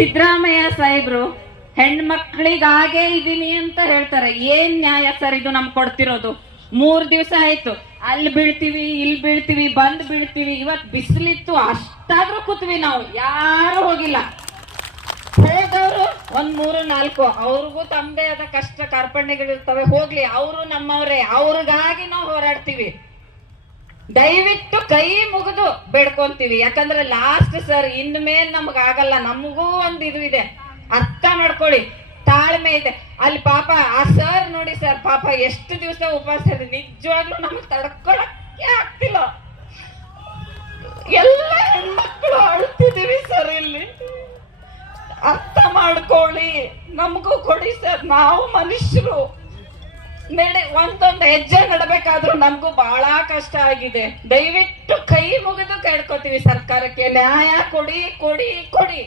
ಸಿದ್ದರಾಮಯ್ಯ ಸಾಹೇಬ್ರು, ಹೆಣ್ಮಕ್ಳಿಗಾಗೆ ಇದೀನಿ ಅಂತ ಹೇಳ್ತಾರೆ. ಏನ್ ನ್ಯಾಯ ಸರ್ ಇದು ನಮ್ಗೆ ಕೊಡ್ತಿರೋದು? ಮೂರ್ ದಿವಸ ಆಯ್ತು. ಅಲ್ಲಿ ಬೀಳ್ತೀವಿ ಇಲ್ಲಿ ಬೀಳ್ತೀವಿ, ಬಂದ್ ಬೀಳ್ತೀವಿ. ಇವತ್ ಬಿಸಿಲಿತ್ತು, ಅಷ್ಟಾದ್ರೂ ಕೂತ್ವಿ ನಾವು. ಯಾರು ಹೋಗಿಲ್ಲ. ಹೋದವರು ಒಂದ್ ಮೂರು ನಾಲ್ಕು. ಅವ್ರಿಗೂ ತಮ್ಮದೇ ಆದ ಕಷ್ಟ, ಕಾರ್ಪಣ್ಯಗಳಿರ್ತವೆ. ಹೋಗ್ಲಿ, ಅವರು ನಮ್ಮವರೇ. ಅವ್ರಿಗಾಗಿ ನಾವು ಹೋರಾಡ್ತೀವಿ. ದಯವಿಟ್ಟು ಕೈ ಮುಗಿದು ಬೇಡ್ಕೊಂತೀವಿ. ಯಾಕಂದ್ರೆ ಲಾಸ್ಟ್ ಸರ್ ಇನ್ಮೇಲ್ ನಮಗ್ ಆಗಲ್ಲ ನಮಗೂ ಒಂದ್ ಇದು ಇದೆ. ಅರ್ಥ ಮಾಡ್ಕೊಳ್ಳಿ. ತಾಳ್ಮೆ ಇದೆ. ಅಲ್ಲಿ ಪಾಪ, ಆ ಸರ್ ನೋಡಿ ಸರ್ ಪಾಪ ಎಷ್ಟು ದಿವಸ ಉಪವಾಸ ಇದೆ. ನಿಜವಾಗ್ಲೂ ನಮಗ್ ತಡ್ಕೊಳಕ್ಕೆ ಆಗ್ತಿಲ್ಲ. ಎಲ್ಲ ಹೆಣ್ಮಕ್ಳು ಅಳ್ತಿದೀವಿ ಸರ್ ಇಲ್ಲಿ. ಅರ್ಥ ಮಾಡ್ಕೊಳ್ಳಿ. ನಮಗೂ ಕೊಡಿ ಸರ್ ನಾವು ಮನುಷ್ಯರು. ನಡೆ ಒಂದೊಂದು ಹೆಜ್ಜೆ ನಡಬೇಕಾದ್ರೂ ನಮಗೂ ಬಹಳ ಕಷ್ಟ ಆಗಿದೆ. ದಯವಿಟ್ಟು ಕೈ ಮುಗಿದು ಕೇಳ್ಕೊತೀವಿ ಸರ್ಕಾರಕ್ಕೆ. ನ್ಯಾಯ ಕೊಡಿ ಕೊಡಿ ಕೊಡಿ.